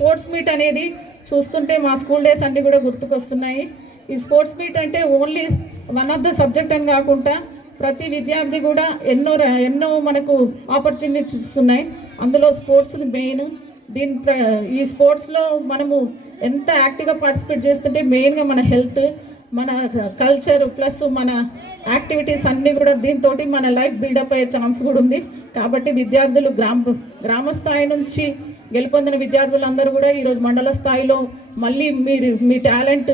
Sports meet అనేది చూస్తుంటే మా స్కూల్ డేస్ అన్నీ కూడా గుర్తుకొస్తున్నాయి. ఈ స్పోర్ట్స్ మీట్ అంటే only one of the subject అని కాకుండా ప్రతి విద్యార్థి కూడా ఎన్నో మనకు ఆపర్చునిటీస్ ఉన్నాయి. అందులో స్పోర్ట్స్ మెయిన్. ఈ స్పోర్ట్స్లో మనము ఎంత యాక్టివ్గా పార్టిసిపేట్ చేస్తుంటే మెయిన్గా మన హెల్త్, మన కల్చర్ ప్లస్ మన యాక్టివిటీస్ అన్నీ కూడా దీంతో మన లైఫ్ బిల్డప్ అయ్యే ఛాన్స్ కూడా ఉంది. కాబట్టి విద్యార్థులు గ్రామ స్థాయి నుంచి గెలుపొందిన విద్యార్థులందరూ కూడా ఈరోజు మండల స్థాయిలో మళ్ళీ మీ టాలెంట్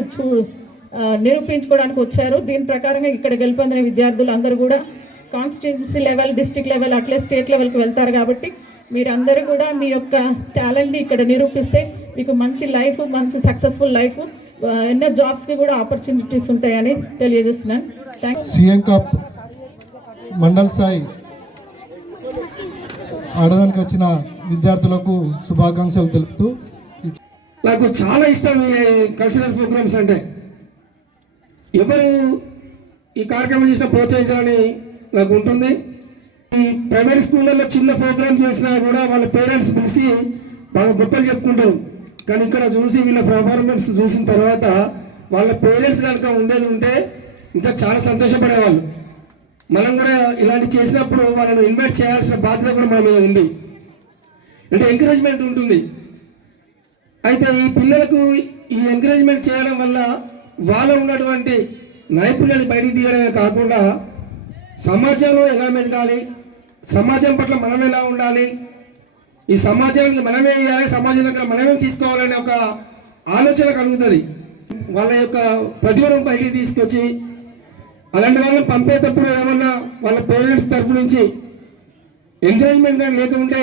నిరూపించుకోవడానికి వచ్చారు. దీని ప్రకారంగా ఇక్కడ గెలుపొందిన విద్యార్థులు అందరూ కూడా కాన్స్టిట్యున్సీ లెవెల్, డిస్ట్రిక్ట్ లెవెల్, అట్లే స్టేట్ లెవెల్కి వెళ్తారు. కాబట్టి మీరందరూ కూడా మీ యొక్క టాలెంట్ని ఇక్కడ నిరూపిస్తే మీకు మంచి లైఫ్, మంచి సక్సెస్ఫుల్ లైఫ్, ఎన్నో జాబ్స్కి కూడా ఆపర్చునిటీస్ ఉంటాయని తెలియజేస్తున్నాను. సీఎం కప్ మండల్ స్థాయి ఆడడానికి వచ్చిన విద్యార్థులకు శుభాకాంక్షలు తెలుపుతూ, నాకు చాలా ఇష్టం ఈ కల్చరల్ ప్రోగ్రామ్స్ అంటే. ఎవరు ఈ కార్యక్రమం చేసినా ప్రోత్సహించాలని నాకు ఉంటుంది. ఈ ప్రైమరీ స్కూళ్ళల్లో చిన్న ప్రోగ్రామ్ చేసినా కూడా వాళ్ళ పేరెంట్స్ పిలిచి బాగా గొప్పలు చెప్పుకుంటారు. కానీ ఇక్కడ చూసి వీళ్ళ పర్ఫార్మెన్స్ చూసిన తర్వాత వాళ్ళ పేరెంట్స్ కనుక ఉండేది ఉంటే ఇంకా చాలా సంతోషపడేవాళ్ళు. మనం కూడా ఇలాంటి చేసినప్పుడు వాళ్ళని ఇన్వైట్ చేయాల్సిన బాధ్యత కూడా మన మీద ఉంది. అంటే ఎంకరేజ్మెంట్ ఉంటుంది. అయితే ఈ పిల్లలకు ఈ ఎంకరేజ్మెంట్ చేయడం వల్ల వాళ్ళ ఉన్నటువంటి నైపుణ్యాన్ని బయటికి తీయడమే కాకుండా సమాజంలో ఎలా మెదగాలి, సమాజం పట్ల మనం ఎలా ఉండాలి, ఈ సమాజానికి మనమే చేయాలి, సమాజం దగ్గర మనమే తీసుకోవాలనే ఒక ఆలోచన కలుగుతుంది. వాళ్ళ యొక్క ప్రతిభను బయటికి తీసుకొచ్చి అలాంటి వాళ్ళని పంపేటప్పుడు ఏమన్నా వాళ్ళ పేరెంట్స్ తరఫు నుంచి ఎంకరేజ్మెంట్ కానీ లేకుంటే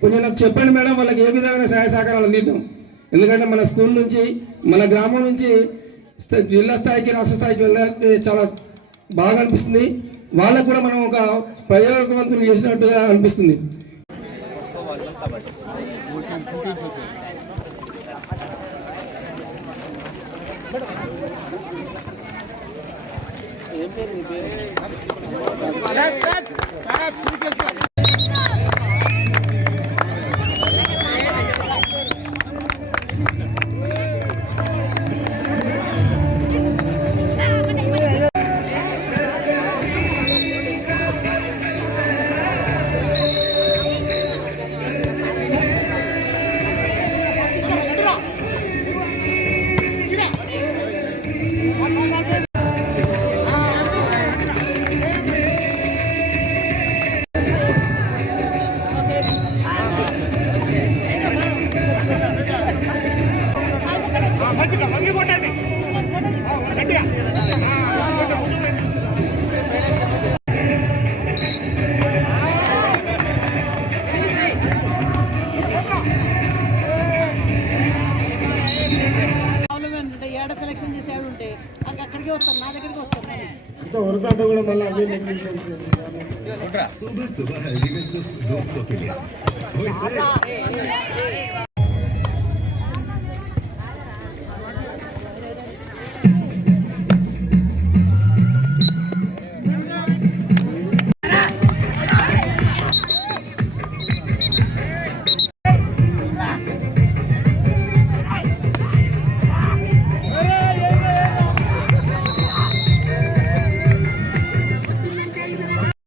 కొంచెం నాకు చెప్పండి మేడం, వాళ్ళకి ఏ విధమైన సహాయ సహకారాలు అందిద్దాం. ఎందుకంటే మన స్కూల్ నుంచి, మన గ్రామం నుంచి జిల్లా స్థాయికి, రాష్ట్ర స్థాయికి వెళ్ళాలంటే చాలా బాగా అనిపిస్తుంది. వాళ్ళకు కూడా మనం ఒక ప్రయోగవంతులు చేసినట్టుగా అనిపిస్తుంది. సెలక్షన్ చేసేవాడు ఉంటే అక్కడికి వస్తారు, నా దగ్గరికి వస్తారు. सुबह सुबह दोस्तों के लिए